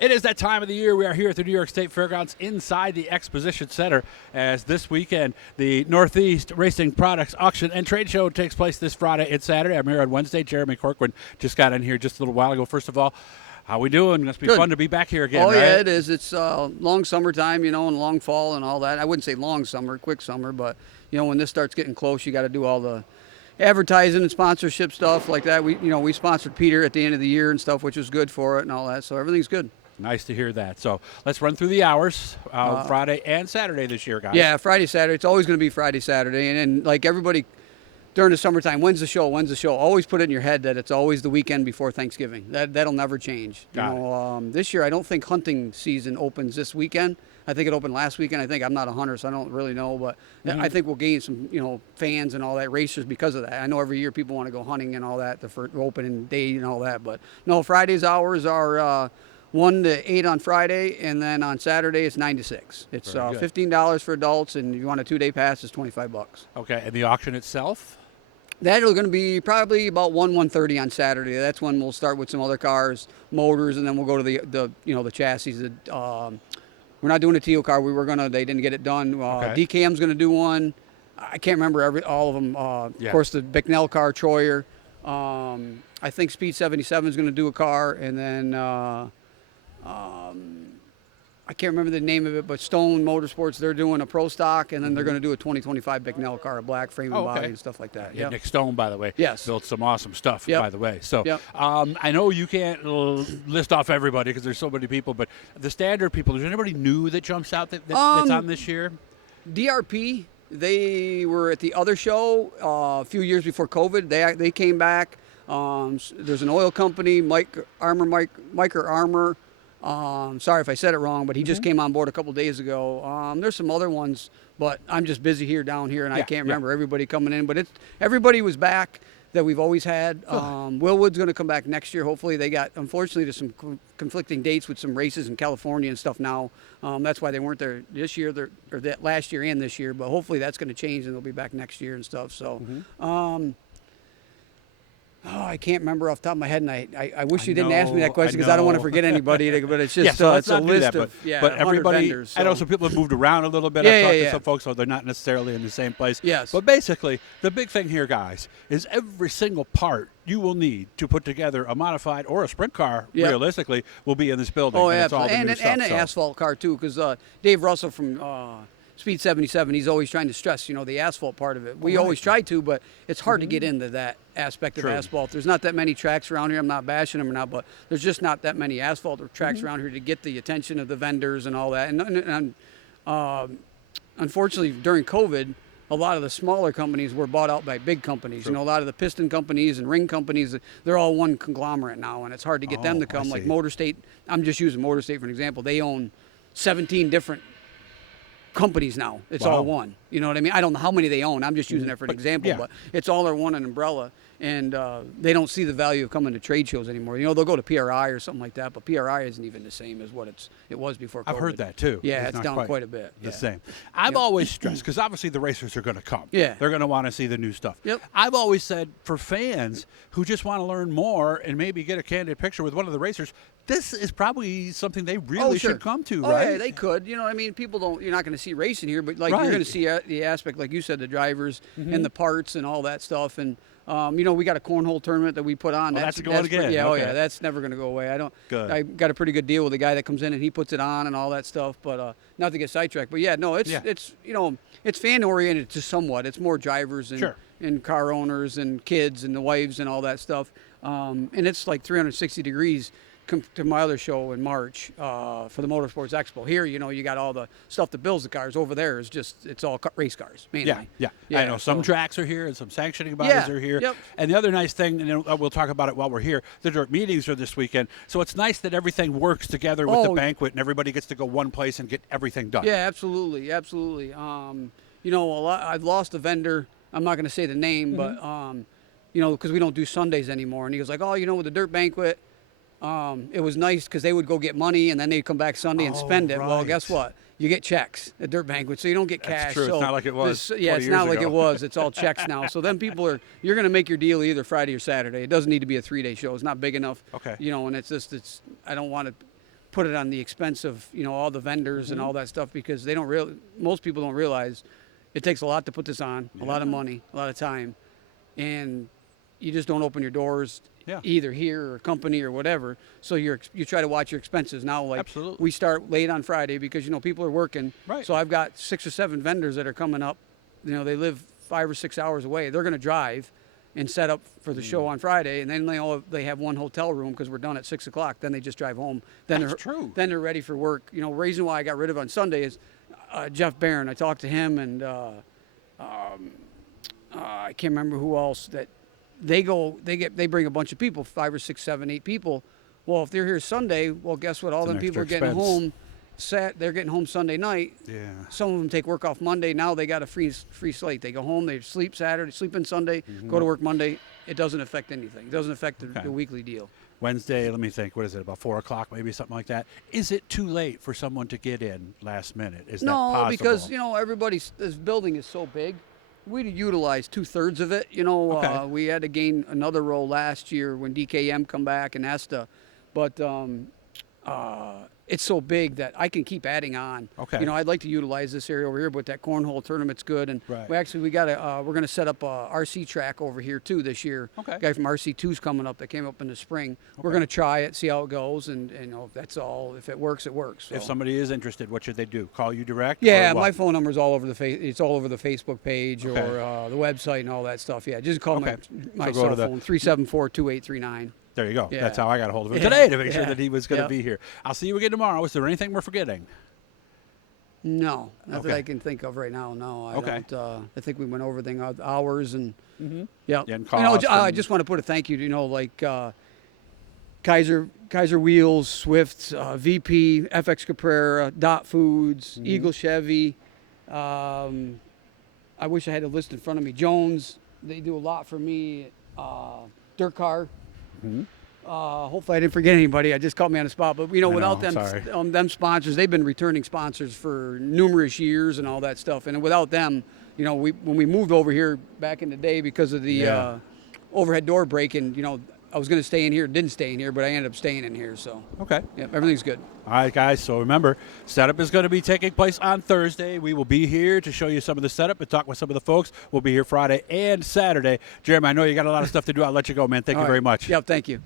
It is that time of the year. We are here at the New York State Fairgrounds inside the Exposition Center, as this weekend the Northeast Racing Products Auction and Trade Show takes place this Friday and Saturday. I'm here on Wednesday. Jeremie Corcoran just got in here just a little while ago. First of all, how we doing? It must be Good. Fun to be back here again, Oh, right? yeah, it is. It's long summertime, and long fall and all that. I wouldn't say long summer, quick summer, but, when this starts getting close, you got to do all the advertising and sponsorship stuff like that. We sponsored Peter at the end of the year and stuff, which was good for it and all that, so everything's good. Nice to hear that. So let's run through the hours, Friday and Saturday this year, guys. Yeah, Friday, Saturday. It's always going to be Friday, Saturday. And like everybody during the summertime, when's the show? When's the show? Always put it in your head that it's always the weekend before Thanksgiving. That'll never change. This year, I don't think hunting season opens this weekend. I think it opened last weekend. I'm not a hunter, so I don't really know. But I think we'll gain some, fans and all that, racers because of that. I know every year people want to go hunting and all that, the opening day and all that. But no, Friday's hours are 1 to 8 on Friday, and then on Saturday it's 9 to 6. It's $15 for adults, and if you want a 2-day pass, it's $25. Okay, and the auction itself? That is going to be probably about 1:30 on Saturday. That's when we'll start with some other cars, motors, and then we'll go to the chassis. We're not doing a Teal car. They didn't get it done. DKM's going to do one. I can't remember all of them. Of course, the Bicknell car, Troyer. I think Speed 77 is going to do a car, and then. I can't remember the name of it, but Stone Motorsports, they're doing a Pro Stock, and then they're going to do a 2025 Bicknell car, a black frame and body and stuff like that. Yeah, Nick Stone, by the way, built some awesome stuff, by the way. So I know you can't list off everybody because there's so many people, but the standard people, is there anybody new that jumps out that's on this year? DRP, they were at the other show a few years before COVID. They came back. There's an oil company, Micro Armor. Sorry if I said it wrong, but he just came on board a couple days ago. There's some other ones, but I'm just busy down here, and I can't remember everybody coming in. But everybody was back that we've always had. Willwood's going to come back next year. Hopefully, unfortunately, there's some conflicting dates with some races in California and stuff now. That's why they weren't there this year, or that last year and this year. But hopefully, that's going to change, and they'll be back next year and stuff. So. I can't remember off the top of my head, and I wish you didn't ask me that question because I don't want to forget anybody. But it's just it's a list of but everybody. vendors. I know some people have moved around a little bit. I've talked to some folks, so they're not necessarily in the same place. Yes. But basically, the big thing here, guys, is every single part you will need to put together a modified or a sprint car. Realistically, will be in this building. Oh, absolutely, and an asphalt car too, because Dave Russell from. Speed 77, he's always trying to stress, the asphalt part of it. We always try to, but it's hard to get into that aspect of asphalt. There's not that many tracks around here. I'm not bashing them or not, but there's just not that many asphalt or tracks around here to get the attention of the vendors and all that. And unfortunately, during COVID, a lot of the smaller companies were bought out by big companies. A lot of the piston companies and ring companies, they're all one conglomerate now, and it's hard to get them to come. Like Motor State, I'm just using Motor State for an example. They own 17 different companies now. It's all one. You know what I mean? I don't know how many they own. I'm just using that for an example, but it's all under one umbrella, and they don't see the value of coming to trade shows anymore. They'll go to PRI or something like that, but PRI isn't even the same as what it was before COVID. I've heard that too. Yeah, it's down quite a bit. The same. I've always stressed, because obviously the racers are going to come. Yeah. They're going to want to see the new stuff. Yep. I've always said, for fans who just want to learn more and maybe get a candid picture with one of the racers, this is probably something they really should come to, right? Yeah, they could. I mean, people don't. You're not going to see racing here, but you're going to see the aspect, like you said, the drivers and the parts and all that stuff. And we got a cornhole tournament that we put on. That's going again. That's never going to go away. Good. I got a pretty good deal with the guy that comes in and he puts it on and all that stuff. But not to get sidetracked. But it's fan oriented to somewhat. It's more drivers and car owners and kids and the wives and all that stuff. And it's like 360 degrees. To my other show in March for the Motorsports Expo. Here, you got all the stuff that builds the cars. Over there is it's all race cars, mainly. Yeah. I know some tracks are here and some sanctioning bodies are here. Yep. And the other nice thing, and we'll talk about it while we're here, the dirt meetings are this weekend. So it's nice that everything works together with the banquet and everybody gets to go one place and get everything done. Yeah, absolutely. I've lost a vendor. I'm not going to say the name, but, because we don't do Sundays anymore. And he was like, with the dirt banquet, it was nice because they would go get money and then they'd come back Sunday and spend it. Well, guess what? You get checks at dirt banquet, so you don't get cash. That's true. So it's not like it was. It's not like it was. It's all checks now. So then you're going to make your deal either Friday or Saturday. It doesn't need to be a 3-day show. It's not big enough. Okay. And I don't want to put it on the expense of all the vendors and all that stuff, because they don't most people don't realize it takes a lot to put this on, a lot of money, a lot of time, and you just don't open your doors either here or company or whatever. So you try to watch your expenses now. Like Absolutely. we start late on Friday because people are working. Right. So I've got 6 or 7 vendors that are coming up. They live 5 or 6 hours away. They're going to drive and set up for the show on Friday, and then they have one hotel room because we're done at 6 o'clock. Then they just drive home. Then That's true. Then they're ready for work. Reason why I got rid of on Sunday is Jeff Barron. I talked to him, and I can't remember who else that. They bring a bunch of people, 5 or 6, 7, 8 people. Well, if they're here Sunday, well, guess what? All them people are getting home. They're getting home Sunday night. Yeah. Some of them take work off Monday. Now they got a free slate. They go home. They sleep Saturday, sleep in Sunday, go to work Monday. It doesn't affect anything. It doesn't affect the weekly deal. Wednesday, let me think. What is it? About 4 o'clock, maybe something like that. Is it too late for someone to get in last minute? Is that possible? No, because this building is so big. We utilized 2/3 of it. We had to gain another row last year when DKM come back and ESTA, but it's so big that I can keep adding on. Okay. I'd like to utilize this area over here, but that cornhole tournament's good, and Right. we're going to set up a RC track over here too this year. Okay. A guy from RC2's coming up that came up in the spring. We're going to try it, see how it goes, and if that's all. If it works, it works. So. If somebody is interested, what should they do? Call you direct? Yeah, or what? my phone number's all over it's all over the Facebook page Okay. or the website and all that stuff. Yeah, just call Okay. my So go cell to the- phone 374-2839. There you go. Yeah. That's how I got a hold of him Yeah. today to make sure Yeah. that he was going to Yep. be here. I'll see you again tomorrow. Is there anything we're forgetting? No, not that Okay. I can think of right now. No, I Okay. don't. I think we went over everything, hours and yeah. Yeah, and I cost just want to put a thank you to like Kaiser Wheels, Swift, VP, FX Caprera, Dot Foods, Eagle Chevy. I wish I had a list in front of me. Jones, they do a lot for me. Dirt Car. Hopefully I didn't forget anybody. I just caught me on the spot. But without sorry. them sponsors, they've been returning sponsors for numerous years and all that stuff. And without them, when we moved over here back in the day because of the overhead door breaking, I was going to stay in here, didn't stay in here, but I ended up staying in here. So Okay. yeah, everything's good. All right, guys. So remember, setup is going to be taking place on Thursday. We will be here to show you some of the setup and talk with some of the folks. We'll be here Friday and Saturday. Jeremy, I know you got a lot of stuff to do. I'll let you go, man. Thank you very much. Yeah, thank you.